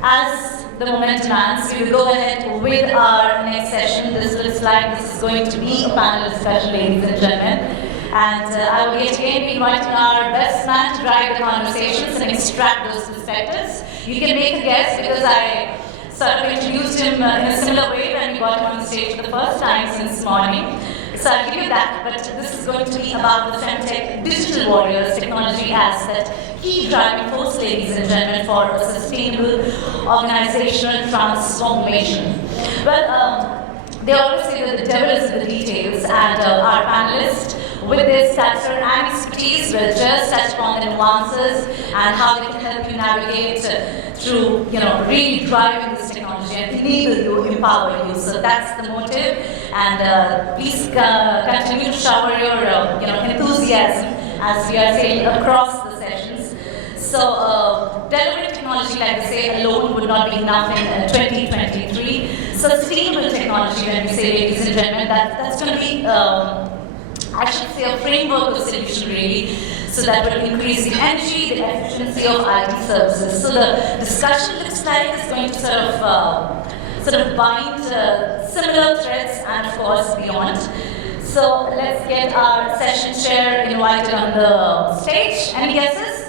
As the moment demands, we will go ahead with our next session. This looks like this is going to be a panel discussion, ladies and gentlemen. And I will yet again be inviting our best man to drive the conversations and extract those perspectives. You can make a guess because I sort of introduced him in a similar way when we got him on the stage for the first time since morning. So I'll give you that, but this is going to be about the Fem-Tech Digital Warriors technology as that key driving force, ladies and gentlemen, for a sustainable organizational transformation. Well, they always say that the devil is in the details, and our panelists, with their stature and expertise, will just touch upon the nuances and how they can help you navigate through, really driving this technology and enable you, empower you. So that's the motive, and please continue to shower your, enthusiasm as we are saying across the sessions. So, delivering technology, like I say, alone would not be enough in 2023. Sustainable technology, when we say, ladies and gentlemen, that's going to be, I should say, a framework of solution, really. So that will increase the energy, the efficiency of IT services. So the discussion looks like it's going to sort of bind similar threads and, of course, beyond. So let's get our session chair invited on the stage. Any guesses?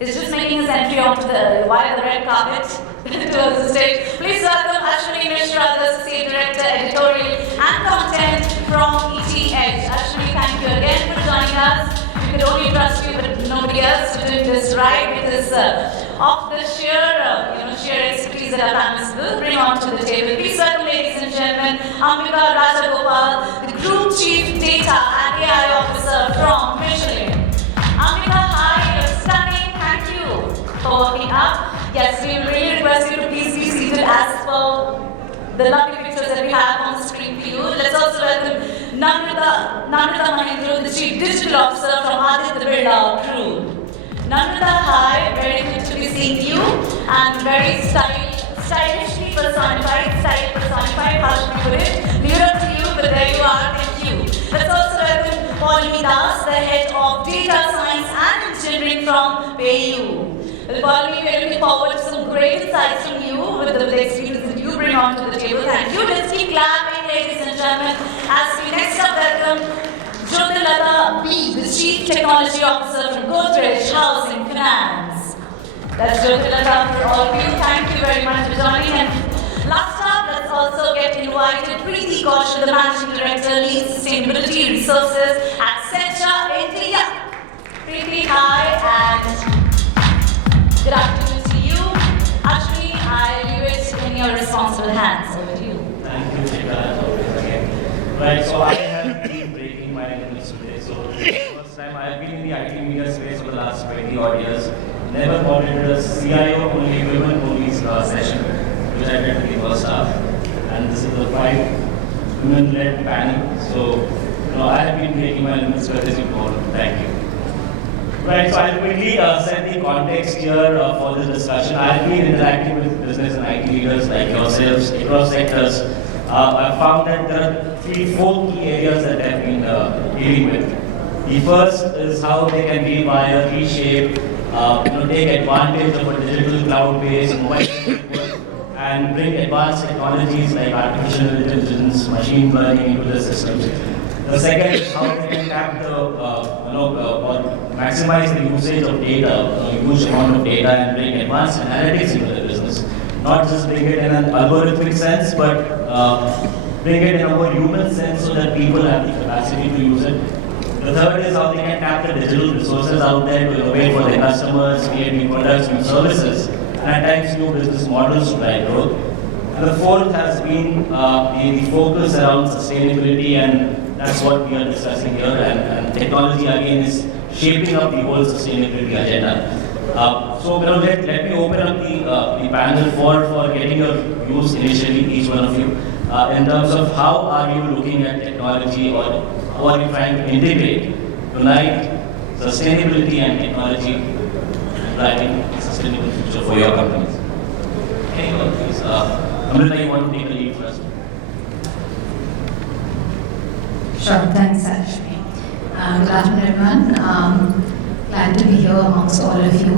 He's just making his entry onto the red carpet towards the stage. Please welcome Ashwani, Mishra, the Associate Director, Editorial and Content from ET Ashwani, thank you again for joining us. We could only trust you, but nobody else to do this right, because of the sheer expertise that our panelists will bring onto the table. Please welcome, ladies and gentlemen, Ambica, Rajagopal, the Group Chief Data and AI Officer from Michelin. Ambica, hi, you're stunning. Thank you for working up. Yes, we really request you to please be seated as per the lovely pictures that we have on the screen for you. Let's also welcome Namrita Mahindro, the Chief Digital Officer from Aditya, the Birla crew. Namrita, hi, very good to be seeing you, and very stylishly personified, how should we put it? Nearer to you, but there you are, thank you. Let's also welcome Paulami, the Head of Data Science and Engineering from PayU. Well, Paulami, we're looking forward to some great insights from you with the experience that you bring onto the table. Thank you. Let's keep clapping, ladies and gentlemen, as we next up welcome Jyothirlatha B, the Chief Technology Officer from Godrej Housing Finance. That's Jyothirlatha for all of you. Thank you very much for joining. And last up, let's also get invited Preeti, Kaushal, the Managing Director, Lead Sustainability Resources at Accenture, India. Preeti, hi, and good afternoon to you. Ashwani, I leave it in your responsible hands. Over to you. Thank you, Mishra, again. Right, so I have been breaking my limits today. So first time I have been in the IT media space for the last 20 odd years. Never moderated a CIO only women only session, which I did in the first half. And this is the 5 women-led panel. So I have been breaking my limits for this important. Thank you. Right, so I'll quickly set the context here for this discussion. I've been interacting with business and IT leaders like yourselves across sectors. I've found that there are 4 key areas that I've been dealing with. The first is how they can rewire, reshape, take advantage of a digital cloud-based mobile network and bring advanced technologies like artificial intelligence, machine learning into the systems. The second is how they can tap or maximize the usage of data, a huge amount of data, and bring advanced analytics into the business. Not just bring it in an algorithmic sense, but bring it in a more human sense so that people have the capacity to use it. The third is how they can tap the digital resources out there to innovate for their customers, create new products, new services, and at times new business models to drive growth. And the fourth has been the focus around sustainability, and that's what we are discussing here. And technology again is shaping up the whole sustainability agenda. So let me open up the panel for getting your views initially, each one of you, in terms of how are you looking at technology, or how are you trying to integrate tonight sustainability and technology driving a sustainable future for your companies. Anyone, please. Namrita, you want to take the lead first? Sure, thanks, Ashwani. Good afternoon, everyone. Glad to be here amongst all of you.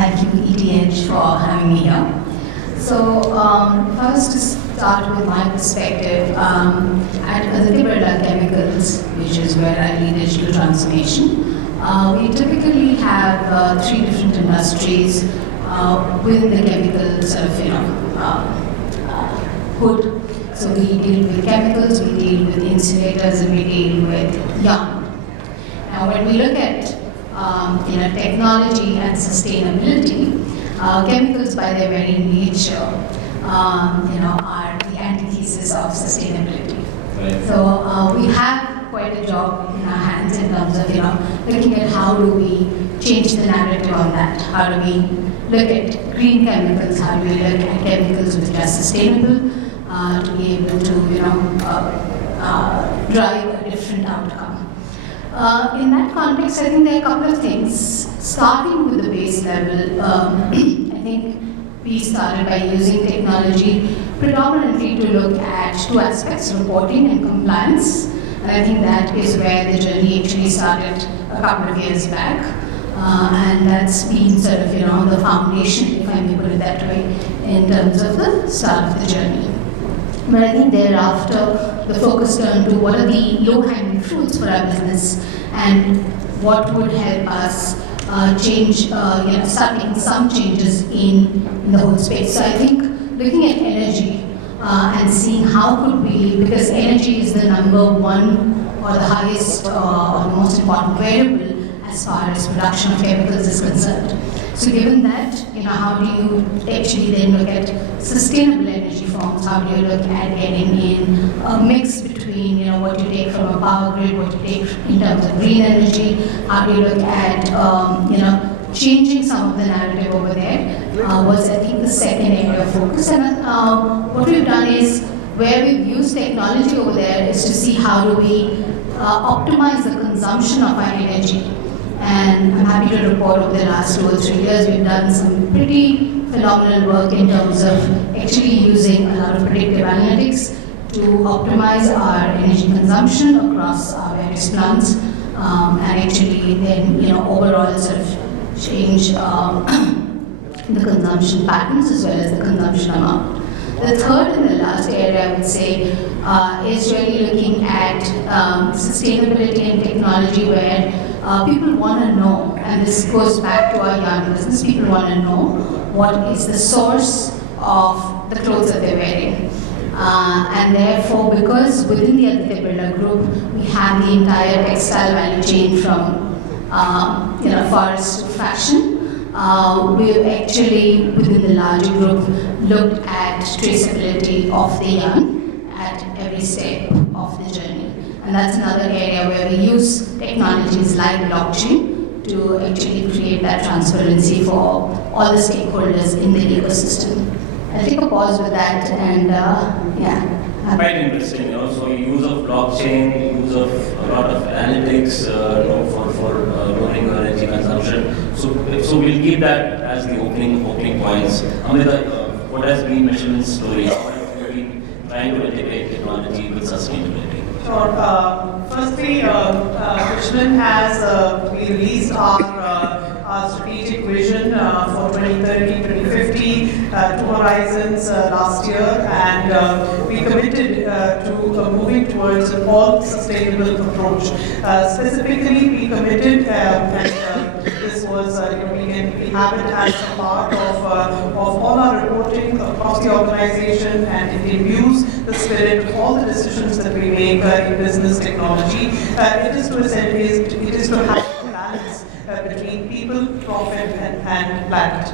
thank you, ETH, for having me here. So, first to start with my perspective, at Aditya Birla Chemicals, which is where I lead digital transformation, we typically have three different industries within the chemical sort of, hood. So we deal with chemicals, we deal with insulators, and we deal with yarn. Now, when we look at technology and sustainability, chemicals by their very nature, are the antithesis of sustainability. Right. So we have quite a job in our hands in terms of looking at how do we change the narrative on that. How do we look at green chemicals? How do we look at chemicals which are sustainable to be able to drive a different outcome? In that context, I think there are a couple of things. Starting with the base level, I think we started by using technology predominantly to look at two aspects, reporting and compliance. And I think that is where the journey actually started a couple of years back. And that's been sort of, the foundation, if I may put it that way, in terms of the start of the journey. But I think thereafter, the focus turned to what are the low-hanging fruits for our business and what would help us start making some changes in the whole space. So I think looking at energy and seeing how could we, because energy is the number one or the highest or the most important variable as far as production of chemicals is concerned. So given that, how do you actually then look at sustainable energy forms? How do you look at getting in a mix between, what you take from a power grid, what you take in terms of green energy? How do you look at, changing some of the narrative over there? Was, I think, the second area of focus. And what we've done is, where we've used technology over there is to see how do we optimize the consumption of our energy. And I'm happy to report over the last 2 or 3 years, we've done some pretty phenomenal work in terms of actually using a lot of predictive analytics to optimize our energy consumption across our various plants, and actually then, overall sort of change the consumption patterns as well as the consumption amount. The third and the last area I would say is really looking at sustainability and technology, where people want to know, and this goes back to our yarn business, people want to know what is the source of the clothes that they're wearing. And therefore, because within the Aditya Birla group, we have the entire textile value chain from forest to fashion, we've actually, within the larger group, looked at traceability of the yarn at every step of the journey. And that's another area where we use technologies like blockchain to actually create that transparency for all the stakeholders in the ecosystem. I'll take a pause with that and Quite interesting, so use of blockchain, use of a lot of analytics, for lowering your energy consumption. So we'll keep that as the opening points. Amrita, what has been Michelin's story? How have you been trying to integrate technology with sustainability? Sure. Firstly, Michelin has we released our strategic vision for 2030, 2050, two horizons last year, and we committed to moving towards an all-sustainable approach. Specifically, we committed, and this was, we have it as a part of all our reporting across the organization, and it imbues the spirit of all the decisions that we make in business technology. It is to have a balance between people, profit, and planet.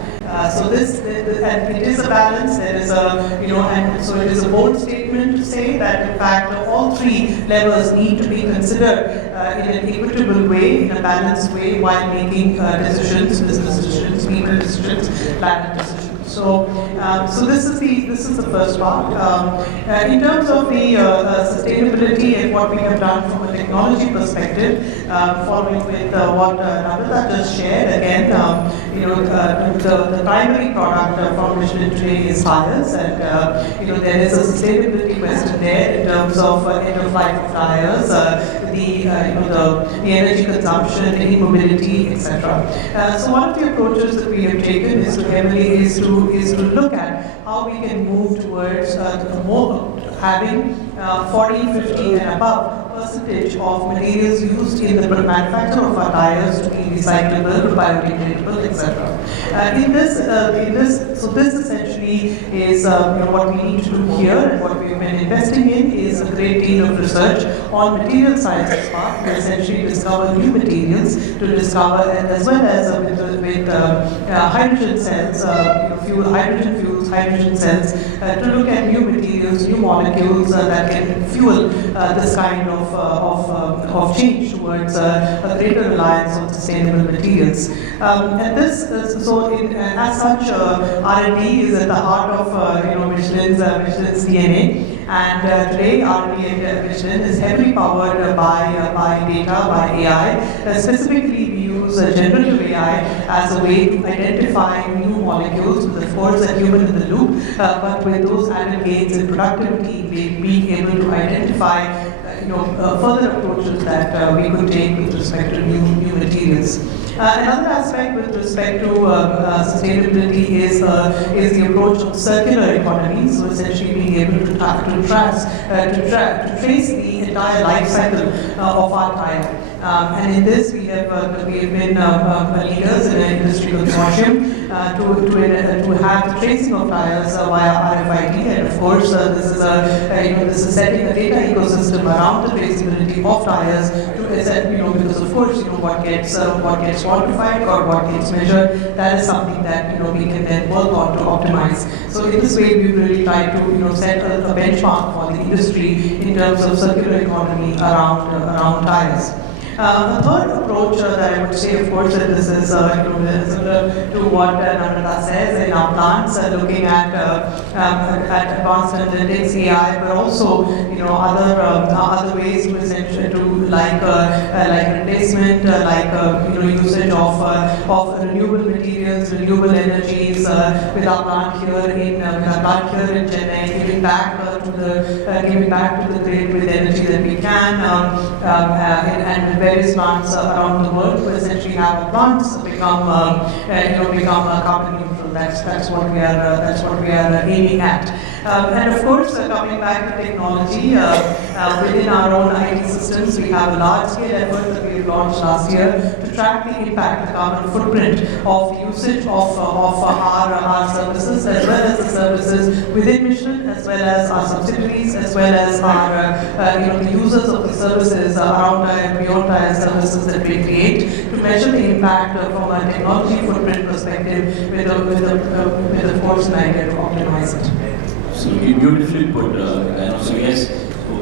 So and it is a balance. There is and so it is a bold statement to say that in fact all three levels need to be considered in an equitable way, in a balanced way, while making decisions, business decisions, people decisions, planet decisions. So this is the first part. In terms of the sustainability and what we have done from a technology perspective, following with what Namrita just shared, again, the primary product from Michelin today is tires, and there is a sustainability question there in terms of end of life of tires. The the energy consumption, e-mobility, etc. So one of the approaches that we have taken is to look at how we can move towards having 40, 50 and above percentage of materials used in the manufacture of our tires to be recyclable, biodegradable, etc. So this essentially is what we need to do here, and what we've been investing in is a great deal of research on material sciences part to essentially discover new materials, to discover, and as well as with hydrogen cells, hydrogen fuels, hydrogen cells, to look at new materials, new molecules that can fuel this kind of change towards a greater reliance on sustainable materials. And this, as such, R&D is at the heart of Michelin's DNA. And today, R&D at Michelin is heavily powered by data, by AI. Specifically, we use generative AI as a way to identify new molecules, with of course a human in the loop, but with those added gains in productivity, being able to identify further approaches that we could take with respect to new materials. Another aspect with respect to sustainability is the approach of circular economy. So essentially being able to trace the entire life cycle of our tire. And in this, we have been leaders in an industry consortium to have the tracing of tires via RFID, and of course, this is setting a data ecosystem around the traceability of tires because of course what gets quantified or what gets measured, that is something that we can then work on to optimize. So in this way, we really try to set a benchmark for the industry in terms of circular economy around tires. The third approach that I would say, of course, that this is similar to what Namrita says in our plants, looking at advanced analytics, AI, but also other ways to essentially like replacement, usage of renewable materials, renewable energies with our plant here in Chennai, giving back to the grid with energy that we can, and with various plants around the world to essentially have our plants become carbon neutral. That's what we are aiming at. And of course, coming back to technology, within our own IT systems, we have a large-scale effort that we launched last year to track the impact, the carbon footprint of usage of our services, as well as the services within Michelin, as well as our subsidiaries, as well as our the users of the services around and beyond tire services that we create, to measure the impact from a technology footprint perspective, with of course an idea to optimize it. So you beautifully put, so yes,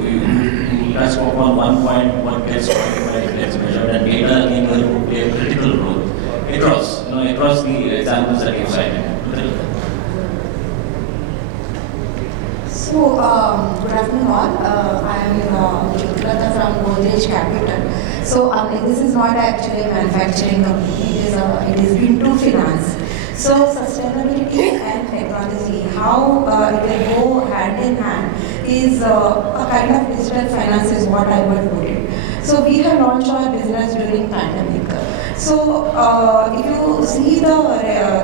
you touched upon one point, what gets quantified, gets measured, and data again will play a critical role across the examples that you've cited. So, good afternoon all. I am Jyothirlatha from Godrej Capital. So, this is not actually a manufacturing company, it is into finance. So, sustainability and technology, how it will go hand in hand, is a kind of digital finance is what I would put it. So, we have launched our business during pandemic. So, if you see the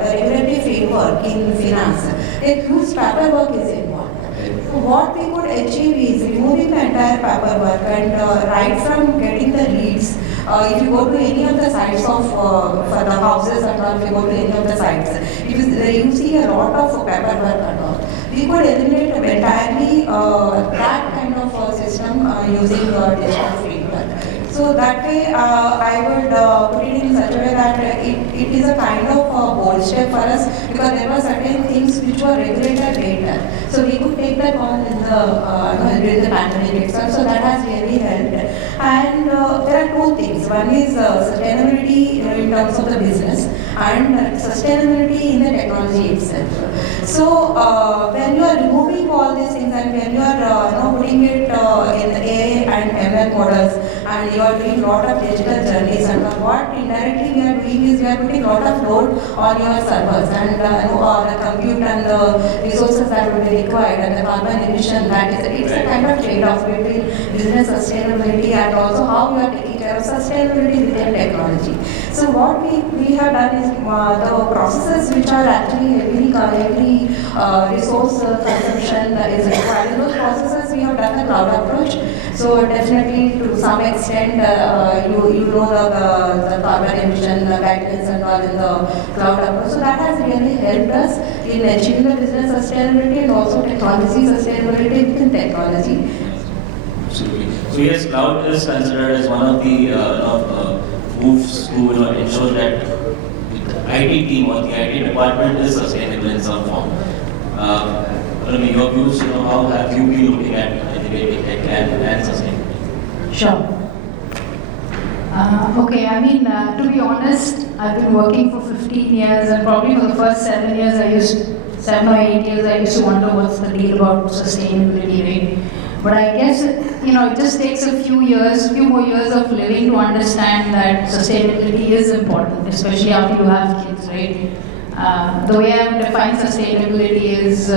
regulatory framework in finance, a huge paperwork is involved. So what we could achieve is removing the entire paperwork and right from getting the leads. If you go to any of the sites of for the houses and all, if you go to any of the sites, you see a lot of paperwork and all. We could eliminate entirely that kind of system using digital framework. So that way, I would put it in such a way that it is a kind of bold step for us, because there were certain things which were regulated later. So we could take that on in during the pandemic itself. So that has really helped. And there are two things. One is sustainability in terms of the business, and sustainability in the technology itself. So when you are removing all these things, and when you are putting it in the AI and ML models, and you are doing a lot of digital journeys, and what indirectly we are doing doing is you are putting a lot of load on your servers and or the compute and the resources that will be required and the carbon emission. That is, it's a kind of trade-off between business sustainability and also how you are taking care of sustainability within technology. So what we have done is the processes which are actually every resource consumption is required. In those processes, we have done the cloud approach. So definitely, to some extent, you know the carbon emission guidelines and all in the cloud approach. So that has really helped us in achieving the business sustainability and also technology sustainability within technology. Absolutely. So yes, cloud is considered as one of the moves to ensure that the IT team or the IT department is sustainable in some form. Paulami, your views, how have you been looking at integrating tech and sustainability? Sure. Okay, I mean, to be honest, I've been working for 15 years and probably for the first 7 years, 7 or 8 years, I used to wonder what's the deal about sustainability, right? But I guess, it just takes a few more years of living to understand that sustainability is important, especially after you have kids, right? The way I would define sustainability is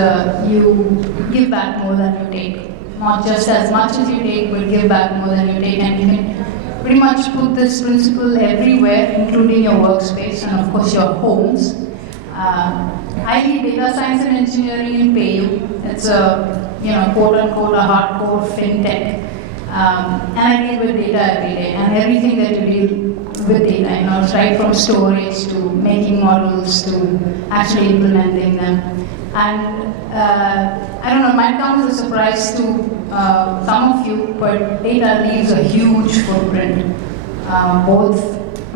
you give back more than you take. Not just as much as you take, but give back more than you take. And you can pretty much put this principle everywhere, including your workspace and of course your homes. I lead data science and engineering in PayU. It's a quote unquote a hardcore fintech. And I deal with data every day and everything that you deal with data, right from storage to making models to actually implementing them. And I don't know, it might come as a surprise to some of you, but data leaves a huge footprint,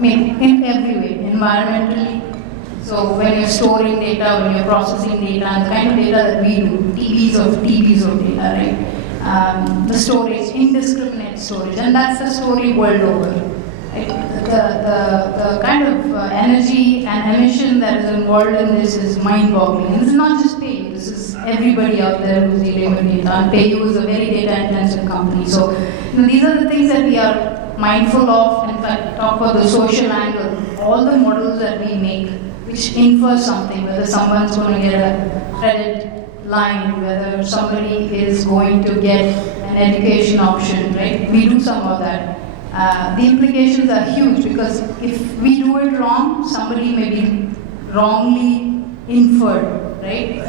in every way, environmentally. So when you're storing data, when you're processing data, and the kind of data that we do, TBs of data, right? The storage, indiscriminate storage, and that's the story world over. Right? The kind of energy and emission that is involved in this is mind-boggling. And this is not just PayU, this is everybody out there who's dealing with data. And PayU is a very data-intensive company. So these are the things that we are mindful of. In fact, talk about the social angle. All the models that we make, which infer something, whether someone's going to get a credit line, whether somebody is going to get an education option, right? We do some of that. The implications are huge because if we do it wrong, somebody may be wrongly inferred, right?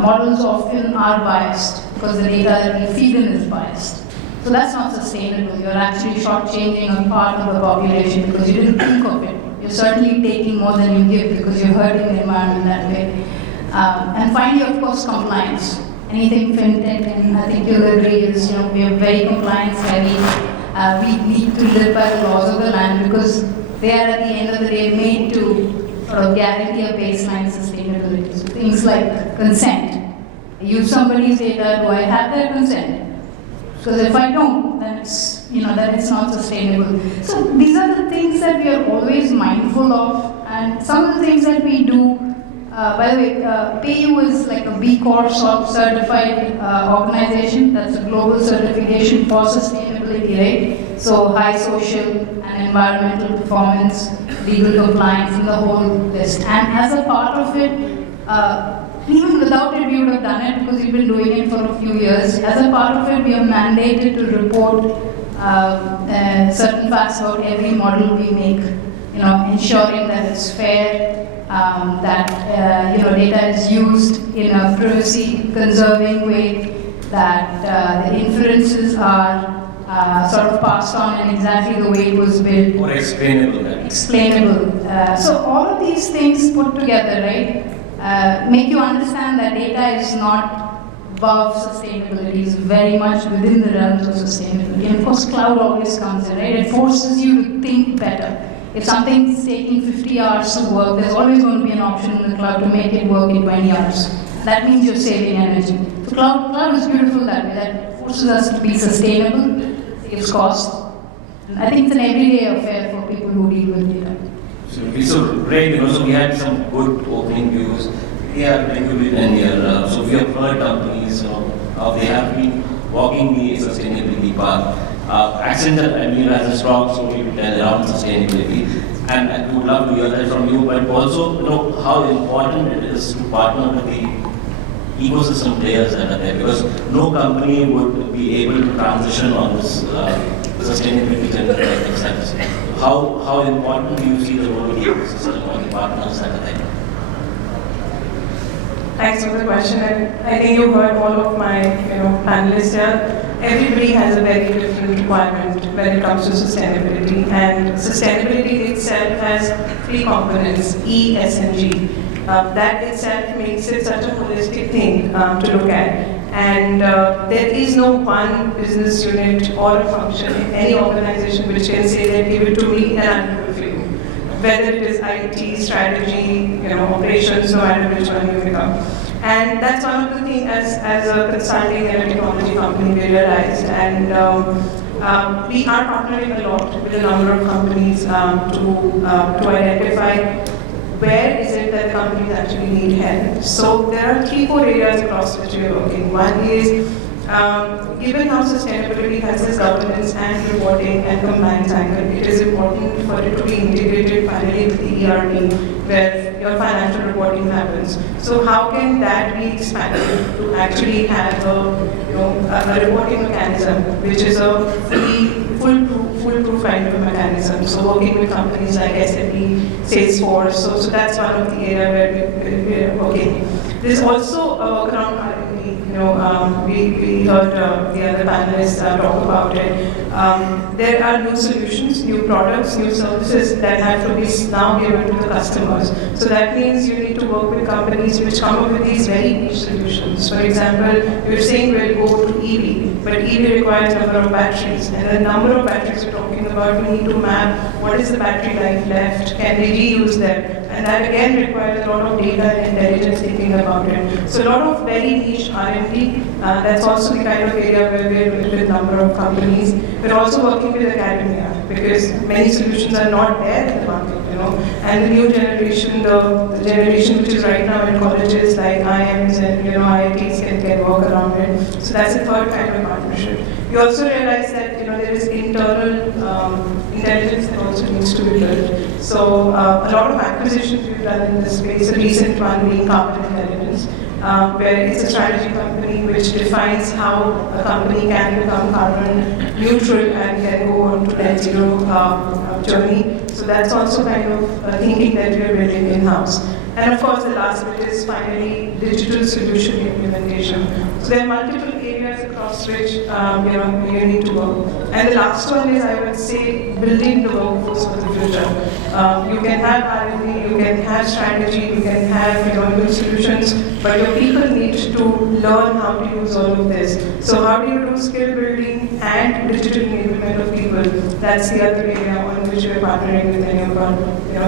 Models often are biased because the data that we feed in is biased. So that's not sustainable. You're actually shortchanging a part of the population because you didn't think of it. You're certainly taking more than you give because you're hurting the environment that way. And finally, of course, compliance. Anything fintech, and I think you'll agree, is we are very compliance heavy. We need to live by the laws of the land because they are at the end of the day made to sort of guarantee a baseline sustainability. So things like consent. I use somebody's data, do I have their consent? Because if I don't, then it's then it's not sustainable. So these are the things that we are always mindful of, and some of the things that we do. By the way, PayU is like a B Corp certified organization. That's a global certification for sustainability, right? So high social and environmental performance, legal compliance, and the whole list. And as a part of it, even without it, we would have done it because we've been doing it for a few years. As a part of it, we are mandated to report certain facts about every model we make, ensuring that it's fair, that data is used in a privacy-conserving way, that the inferences are sort of passed on in exactly the way it was built. Or explainable. Explainable. So all of these things put together, right, make you understand that data is not above sustainability, is very much within the realms of sustainability. And of course, cloud always comes in, right? It forces you to think better. If something's taking 50 hours to work, there's always going to be an option in the cloud to make it work in 20 hours. That means you're saving energy. So cloud is beautiful that way. That forces us to be sustainable, saves cost. And I think it's an everyday affair for people who deal with data. So great, so we had some good opening views. We are regular in here. So we have heard companies, how they have been walking the sustainability path. Accenture, has a strong story to tell around sustainability. And we would love to hear that from you, but also how important it is to partner with the ecosystem players that are there, because no company would be able to transition on this sustainability journey by themselves. How important do you see the role of the ecosystem or the partners that are there? Thanks for the question. And I think you heard all of my panelists here. Everybody has a very different requirement when it comes to sustainability. And sustainability itself has three components, E, S, and G. That itself makes it such a holistic thing to look at. And there is no one business unit or a function in any organization which can say that give it to me and I'll do it for you. Whether it is IT, strategy, operations, no matter which one you become. And that's one of the things as a consulting and a technology company we realized. And we are partnering a lot with a number of companies to identify where is it that companies actually need help. So there are 3-4 areas across which we are working. One is, given how sustainability has this governance and reporting and compliance angle, it is important for it to be integrated finally with the ERP, where your financial reporting happens. So how can that be expanded to actually have a reporting mechanism, which is a foolproof kind of a mechanism. So working with companies like SAP, Salesforce, so that's one of the area where we're working. There's also a work around R&D. We heard the other panelists talk about it. There are new solutions, new products, new services that have to be now given to the customers. So that means you need to work with companies which come up with these very niche solutions. For example, we're saying we'll go to EV, but EV requires a number of batteries. And the number of batteries we're talking about, we need to map what is the battery life left, can we reuse them? And that again requires a lot of data and intelligence thinking about it. So a lot of very niche R&D, that's also the kind of area where we're with a number of companies. We're also working with academia because many solutions are not there in the market, And the new generation, the generation which is right now in colleges like IIMs and IITs can work around it. So that's the third kind of partnership. We also realize that there is internal intelligence that also needs to be built. So a lot of acquisitions we've done in this space, a recent one being Carbon Intelligence, where it's a strategy company which defines how a company can become carbon neutral and can go on to net zero journey. So that's also kind of thinking that we're building in-house. And of course, the last bit is finally digital solution implementation. So there are multiple areas across which you need to work. And the last one is, I would say, building the workforce for the future. You can have R&D, you can have strategy, you can have new solutions, but your people need to learn how to use all of this. So how do you do skill building and digital enablement of people? That's the other area on which we're partnering with many of our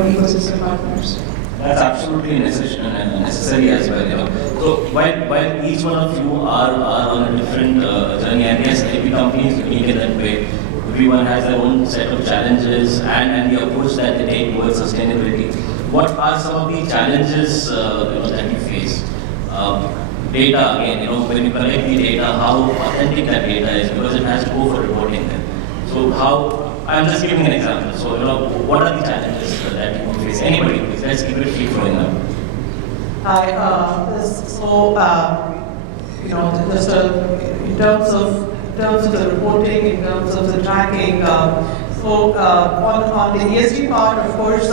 ecosystem partners. That's absolutely necessary as well. So while each one of you are on a different journey, and yes, every company is unique in that way. Everyone has their own set of challenges and the approach that they take towards sustainability. What are some of the challenges that you face? Data again, when you collect the data, how authentic that data is, because it has to go for reporting then. So I'm just giving an example. So, what are the challenges that you face? Anybody, please, let's keep it free flowing now. Just in terms of the reporting, in terms of the tracking, on the ESG part, of course,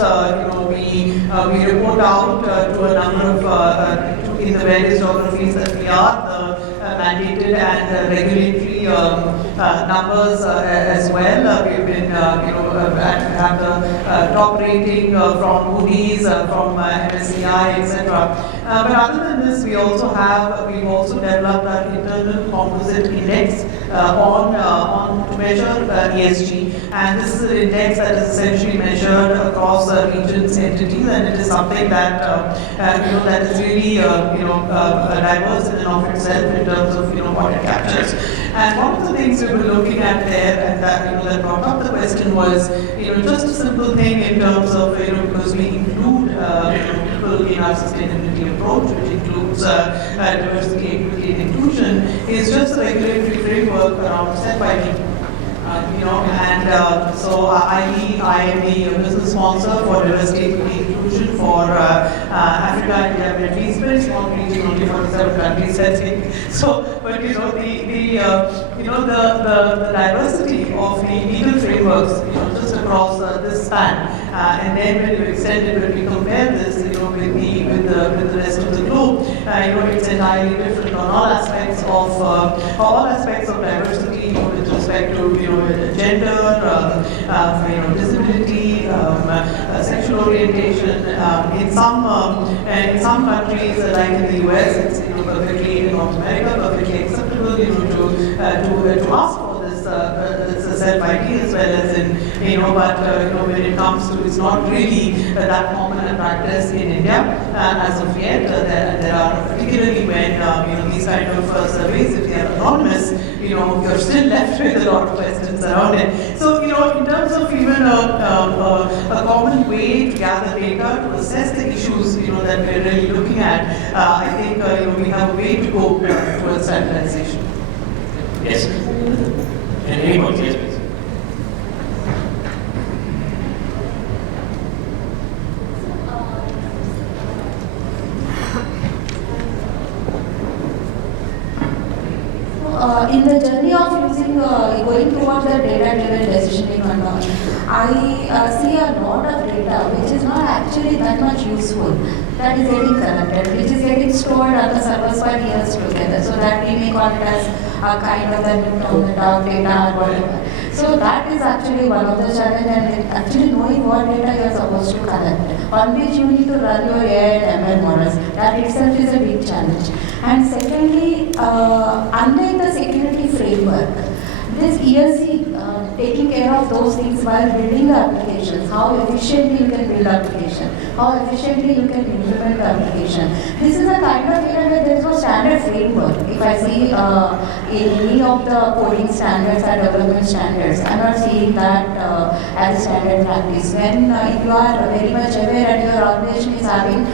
we report out to a number of in the various geographies that we are mandated and regulatory numbers as well. We've been have the top rating from Moody's, from MSCI, etc. But other than this, we've also developed an internal composite index to measure ESG, and this is an index that is essentially measured across regions, entities, and it is something that that is really diverse in and of itself in terms of what it captures. And one of the things we were looking at there, and that brought up the question was just a simple thing in terms of because we include people in our sustainability approach, which includes diversity, equity, and inclusion, is just a regulatory framework around step by step. So I am the business sponsor for diversity inclusion for Africa, India, Middle East, very small region, only 47 countries, I think. So, but the diversity of the legal frameworks, just across this span, and then when you extend it, when we compare this, with the rest of the globe, it's entirely different on all aspects of diversity, with respect to gender, disability, sexual orientation. In some countries, like in the US, it's perfectly, in North America, perfectly acceptable to ask for this self-ID as well as in but when it comes to, it's not really that common a practice in India as of yet. There are, particularly when these kind of surveys, if they are anonymous, you're still left with a lot of questions around it. So in terms of even a common way to gather data to assess the issues that we're really looking at, I think we have a way to go towards standardization. Yes. Any points? Yes, please. In the journey of going towards the data-driven decisioning and all, I see a lot of data which is not actually that much useful, that is getting collected, which is getting stored on the servers for years together, so that we may call it as a kind of the dog data or whatever. So that is actually one of the challenges, and actually knowing what data you are supposed to collect, on which you need to run your AI and ML models. That itself is a big challenge. And secondly, unlike the security framework, this ESG taking care of those things while building the applications, how efficiently you can build application, how efficiently you can implement the application. This is a kind of area where there is no standard framework. If I see in any of the coding standards or development standards, I'm not seeing that as a standard practice. When you are very much aware and your organization is having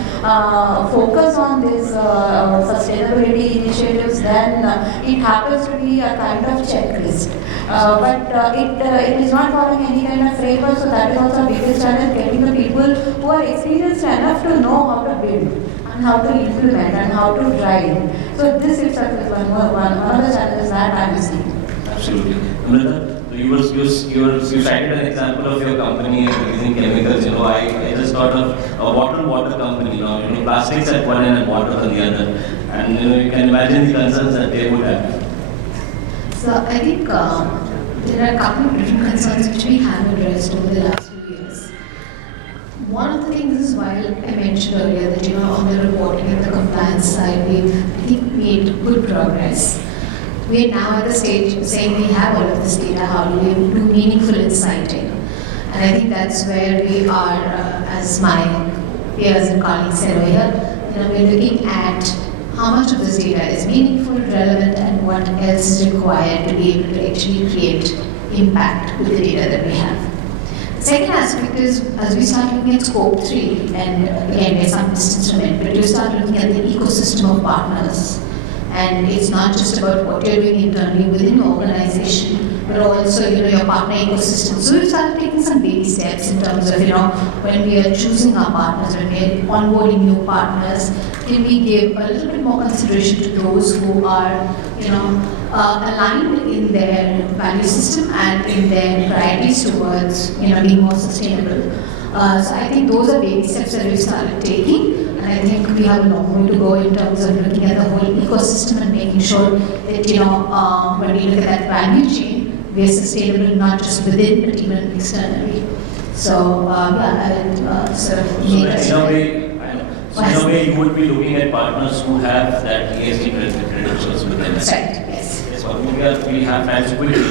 focus on this sustainability initiatives, then it happens to be a kind of checklist. But it is not following any kind of framework, so that is also a biggest challenge, getting the people who are experienced enough to know how to build and how to implement and how to drive. So this itself is one of the challenges that I am seeing. Absolutely. Namrita, you cited an example of your company using chemicals. I just thought of a water company. Plastics at one end and water on the other, and you can imagine the concerns that they would have. So I think there are a couple of different concerns which we have addressed over the last few years. One of the things is, while I mentioned earlier that on the reporting and the compliance side, we've made good progress. We are now at the stage saying we have all of this data, how do we do meaningful insighting? And I think that's where we are, as my peers and colleagues said earlier, we're looking at how much of this data is meaningful, relevant, and what else is required to be able to actually create impact with the data that we have. The second aspect is, as we start looking at scope 3, and again, there's some distance from it, but you start looking at the ecosystem of partners. And it's not just about what you're doing internally within your organization, but also, your partner ecosystem. So we've started taking some baby steps in terms of, when we are choosing our partners, when we are onboarding new partners, can we give a little bit more consideration to those who are, aligned in their value system and in their priorities towards, being more sustainable. So I think those are baby steps that we've started taking. And I think we have a long way to go in terms of looking at the whole ecosystem and making sure that, when we look at that value chain, we are sustainable not just within, but even externally. So, I would sort of make in a way, you would be looking at partners who have that ESG credentials with them. Right, yes. Yes, so we have time to quickly.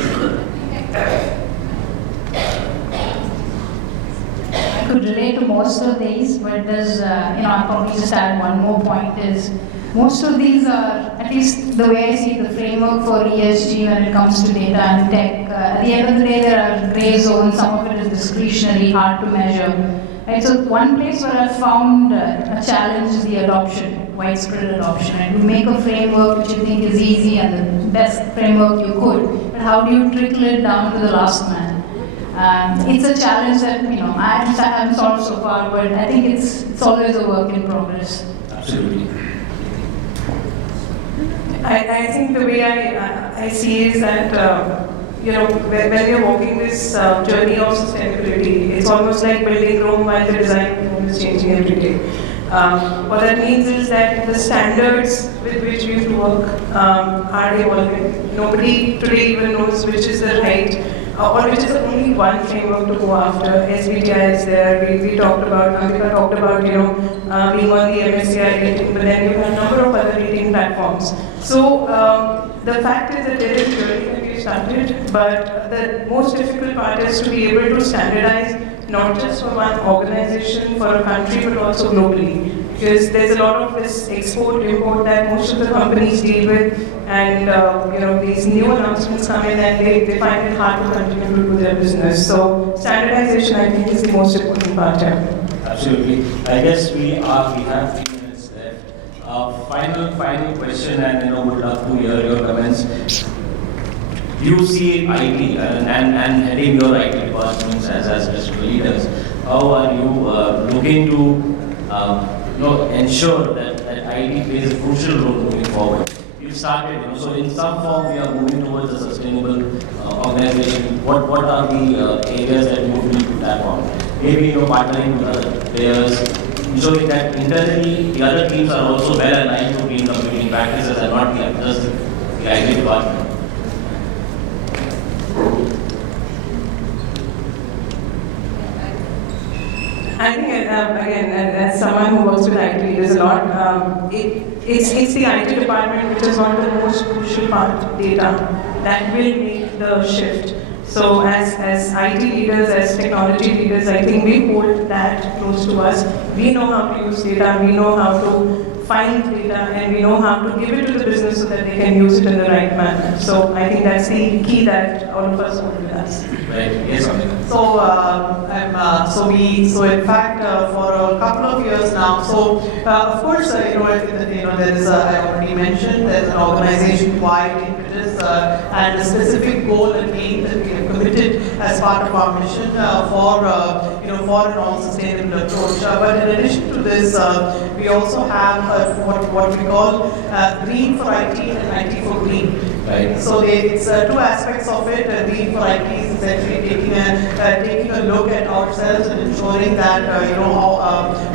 could relate to most of these, but there's, I'll probably just add one more point is, most of these are, at least the way I see the framework for ESG when it comes to data and tech, at the end of the day there are gray zones, some of it is discretionary, hard to measure. Right? So one place where I've found a challenge is the adoption, widespread adoption. And you make a framework which you think is easy and the best framework you could, but how do you trickle it down to the last man? It's a challenge that I haven't solved so far, but I think it's always a work in progress. Absolutely. I think the way I see is that when we are walking this journey of sustainability, it's almost like building Rome while the design is changing every day. What that means is that the standards with which we have to work are evolving. Nobody today even knows which is the right or which is only one framework to go after. SBTi is there. We talked about, Ambica talked about, being on the MSCI rating, but then you have a number of other rating platforms. So the fact is that there is journey that we started, but the most difficult part is to be able to standardize not just for one organization, for a country, but also globally. Because there's a lot of this export, import that most of the companies deal with, and these new announcements come in and they find it hard to continue to do their business. So standardization, I think, is the most important part here. Absolutely. I guess we have 3 minutes left. Final question, and would love to hear your comments. You see IT and heading your IT departments as digital leaders. How are you looking to ensure that IT plays a crucial role moving forward? You've started, so in some form we are moving towards a sustainable organization. What are the areas that you would need to tap on? Maybe partnering with other players, ensuring that internally the other teams are also well aligned to green computing practices and not just the IT department. I think, again, as someone who works with IT leaders a lot, it's the IT department which is one of the most crucial part of data that will make the shift. So as IT leaders, as technology leaders, I think we hold that close to us. We know how to use data, we know how to find data, and we know how to give it to the business so that they can use it in the right manner. So I think that's the key that all of us hold with us. Right. Yes, Ambica. So in fact, for a couple of years now, of course, there is I already mentioned there's an organization-wide impetus and a specific goal and aim that we have committed as part of our mission for an all-sustainable approach. But in addition to this, we also have what we call Green for IT and IT for Green. Right. So it's 2 aspects of it. Green for IT is essentially taking a look at ourselves and ensuring that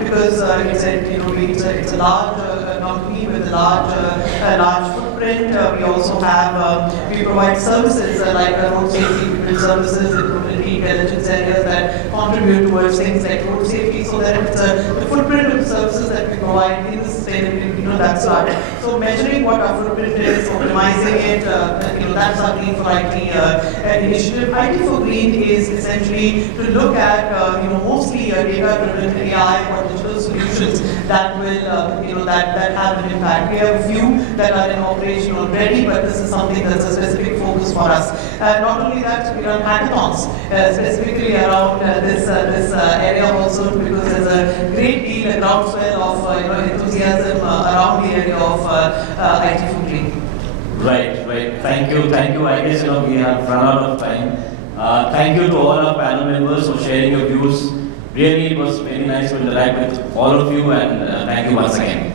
because it's a large company with a large footprint. We also have we provide services like road safety services, including intelligence areas that contribute towards things like road safety. So that it's the footprint of services that we provide in the sustainability. That's large. So measuring what our footprint is, optimizing it. That's our Green for IT initiative. IT for Green is essentially to look at mostly data-driven AI or digital solutions that will that have an impact. We have a few that are in operation already, but this is something that's a specific focus for us. Not only that, we run hackathons specifically around this area also, because there's a great deal, a groundswell of enthusiasm around the area of IT for Green. Right. Thank you. I guess we have run out of time. Thank you to all our panel members for sharing your views. Really, it was very nice to interact with all of you, and thank you once again.